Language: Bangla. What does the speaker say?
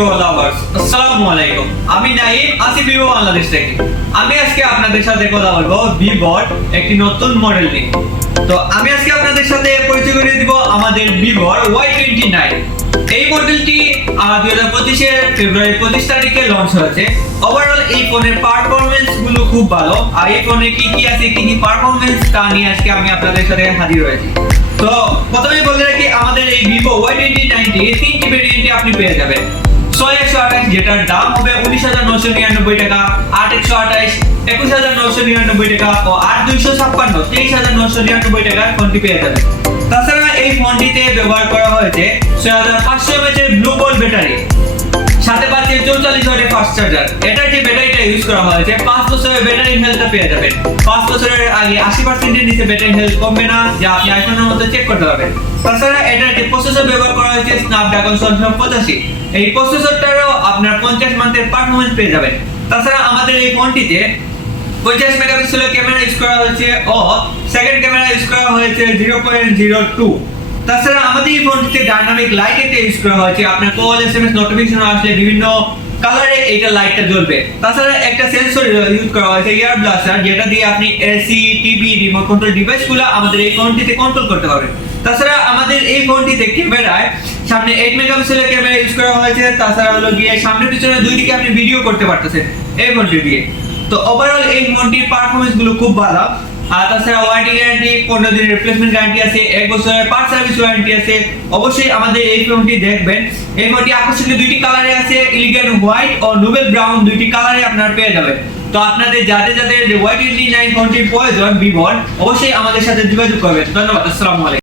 ভিভো লাভার্স, আসসালামু আলাইকুম। আমি নাইম, আছি ভিভো বাংলাদেশ থেকে। আমি আজকে আপনাদের সাথে কথা বলবো ভিভোর একটি নতুন মডেল নিয়ে। তো আমি আজকে আপনাদের সাথে পরিচয় করিয়ে দিব আমাদের ভিভোর Y29। এই মডেলটি 2025 এর ফেব্রুয়ারি 25 তারিখে লঞ্চ হয়েছে। ওভারঅল এই ফোনের পারফরম্যান্স গুলো খুব ভালো। আর এই ফোনে কি কি আছে, কি কি পারফরম্যান্স, তা নিয়ে আজকে আমি আপনাদের সাথে হাজির হয়েছি। তো প্রথমেই বলে রাখি, আমাদের এই ভিভো Y29 তিনটি ভেরিয়েন্টে আপনি পেয়ে যাবেন। 6128 যেটার দাম হবে 19,999 টাকা, 8128 21,999 টাকা ও 8256 23,999 টাকার ফোনটি পেয়ে যাবেন। তাছাড়া এই ফোনটিতে ব্যবহার করা হয়েছে 6500 mAh এর ব্লু বল ব্যাটারি, সাথে পাচ্ছে 44 ওয়াটের ফাস্ট চার্জার। এটার যে ব্যাটারিটা ইউজ করা হয়েছে 5 বছরের ব্যাটারি হেলথটা পেয়ে যাবেন। 5 বছরের আগে 80% এর নিচে ব্যাটারি হেলথ কমবে না, যা আপনি আইফোনের মধ্যে চেক করতে পারবেন। তাছাড়া এটার যে প্রসেসর ব্যবহার করা হয়েছে স্ন্যাপড্রাগন 785, এই প্রসেসরটারও আপনার 50 মান্থের পারফরম্যান্স পেয়ে যাবেন। তাছাড়া আমাদের এই ফোনটিতে 50 মেগাপিক্সেলের ক্যামেরা ইউজ করা হয়েছে ও সেকেন্ড ক্যামেরা ইউজ করা হয়েছে 0.02। তাছাড়া আমাদের এই ফোনটিতে ডাইনামিক লাইট একটা ইউজ করা হয়েছে। আপনার কল, এসএমএস, নোটিফিকেশন আসলে বিভিন্ন কালারে এইটা লাইটটা জ্বলবে। তাছাড়া একটা সেন্সর ইউজ করা হয়েছে এয়ার ব্লাস্টার, যেটা দিয়ে আপনি এসি, টিভি, রিমোট কন্ট্রোল ডিভাইসগুলো আমাদের এই ফোনটিতে কন্ট্রোল করতে পারবেন। তাছাড়া আমাদের এই ফোনটিতে ক্যামেরায় সামনে 8 মেগাপিক্সেলের ক্যামেরা ইউজ করা হয়েছে। তাছাড়া হলো গিয়ে সামনে পিছনে দুই দিকে আপনি ভিডিও করতে পারতেছেন এই ফোনটি দিয়ে। তো ওভারঅল এই ফোনটির পারফরম্যান্স গুলো খুব ভালো। আর তাছাড়া ওয়ারেন্টি গ্যারান্টি, 15 দিনের রিপ্লেসমেন্ট গ্যারান্টি আছে, 1 বছরের পার্ট সার্ভিস ওয়ারেন্টি আছে। অবশ্যই আমাদের এই ফোনটি দেখবেন। এই ফোনটি আকর্ষণীয় দুইটি কালারে আছে, এলিগেন্ট হোয়াইট ও নোবেল ব্রাউন, দুইটি কালারে আপনারা পেয়ে যাবেন। তো আপনাদের যাদের যাদের Y29 ফোনটির প্রয়োজন ভিভোর, অবশ্যই আমাদের সাথে যোগাযোগ করবেন। ধন্যবাদ, আসসালামু আলাইকুম।